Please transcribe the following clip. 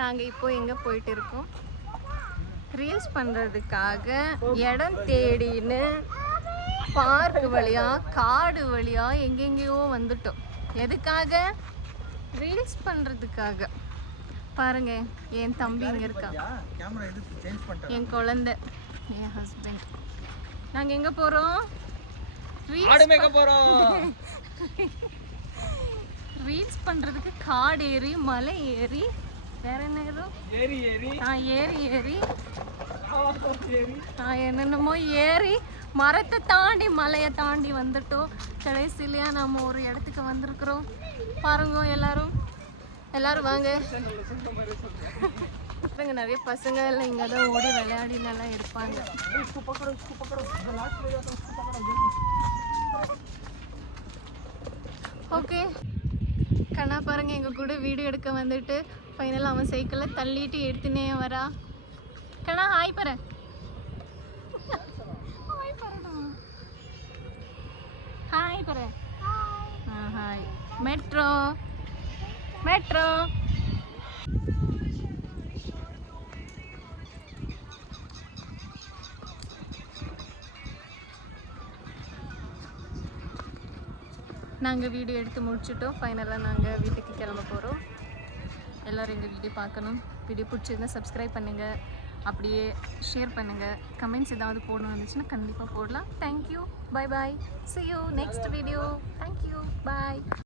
நாங்கள் இப்போ எங்கே போயிட்டு இருக்கோம்? ரீல்ஸ் பண்ணுறதுக்காக இடம் தேடின்னு பார்க் வழியாக காடு வழியாக எங்கெங்கேயோ வந்துட்டோம். எதுக்காக? ரீல்ஸ் பண்ணுறதுக்காக. பாருங்க, என் தம்பி இங்கே இருக்கான், என் குழந்தை, என் ஹஸ்பண்ட். நாங்கள் எங்கே போகிறோம்? ரீல்ஸ் பண்ணுறதுக்கு காடு ஏறி மலை ஏறி வேற என்ன ஏறி ஏறி என்னென்னமோ ஏறி மரத்தை தாண்டி மலையை தாண்டி வந்துட்டோம். கடைசிலையா நம்ம ஒரு இடத்துக்கு வந்திருக்கிறோம். பாருங்க, எல்லாரும் வாங்க. நிறைய பசங்க எல்லாம் இங்கே தான் ஓடி விளையாடினெல்லாம் இருப்பாங்க. ஓகே கண்ணா பாருங்க, எங்கள் கூட வீடியோ எடுக்க வந்துட்டு ஃபைனலாக அவன் சைக்கிளில் தள்ளிட்டு எடுத்துனே வரா. கண்ணா ஹாய் பாரு, ஹாய் பாரு. ஹாய். மெட்ரோ நாங்கள் வீடியோ எடுத்து முடிச்சுட்டோம். ஃபைனலாக நாங்கள் வீட்டுக்கு கிளம்ப போகிறோம். எல்லோரும் எங்கள் வீடியோ பார்க்கணும். வீடியோ பிடிச்சிருந்தா சப்ஸ்கிரைப் பண்ணுங்கள், அப்படியே ஷேர் பண்ணுங்கள். கமெண்ட்ஸ் ஏதாவது போடணும் இருந்துச்சுன்னா கண்டிப்பாக போடலாம். Thank you, bye bye, see you next video. Thank you, bye.